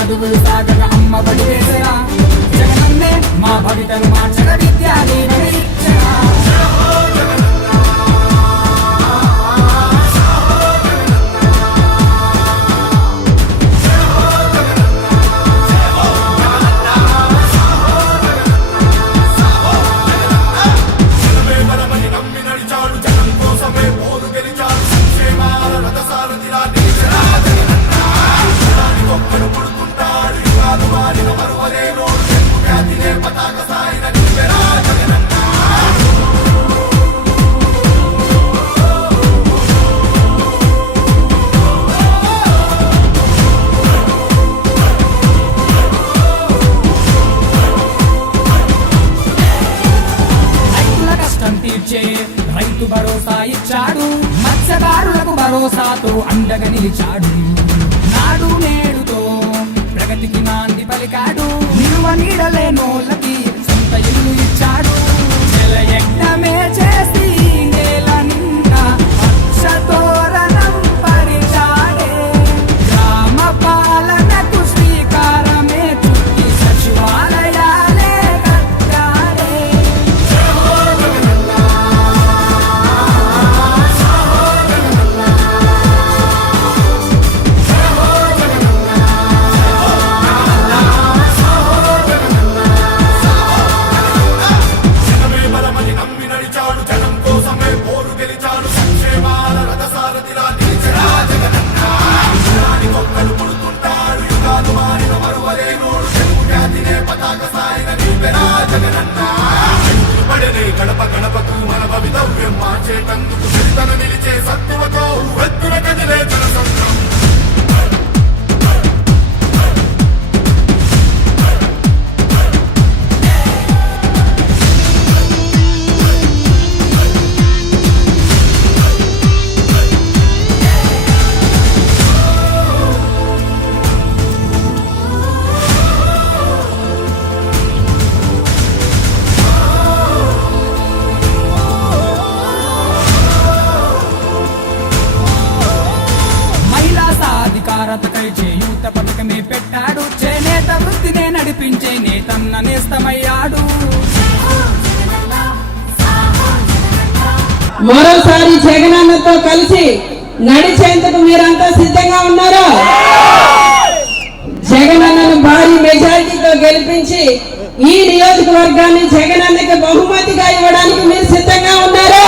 చదువులు సాగక అమ్మ బడి వేసరా జగనన్నే మా భవితను మార్చగ విద్యా దీవెన ఇచ్చరా రైతు భరోసా ఇచ్చాడు మత్స్యకారులకు భరోసాతో అండగా నిలిచాడు నాడు నేడుతో ప్రగతికి నాంది పలికాడు నిలువ నీడలేనోళ్ళకి సొంత ఇల్లు ఇచ్చాడు జలయజ్ఞమే చేసి నేల నిండా పచ్చతోరణం పరిచాడే గ్రామ పాలనకు శ్రీకారమే చుట్టి సచివాలయాలే కట్టాడే గడప గడపకు మన భవితవ్యం మార్చేటందుకు సిరితన నిలిచే సత్తువతో వెత్తున కదిలే జనసంద్రం సాధికారతకై చేయూత పథకమే పెట్టాడు చేనేత వృత్తినే నడిపించే నేతన్న నేస్తమయ్యాడు మరోసారి జగనన్నతో కలిసి నడిచేందుకు మీరంతా సిద్ధంగా ఉన్నారా? జగనన్నను భారీ మెజారిటీతో గెలిపించి ఈ నియోజకవర్గాన్ని జగనన్నకి బహుమతిగా ఇవ్వడానికి మీరు సిద్ధంగా ఉన్నారా?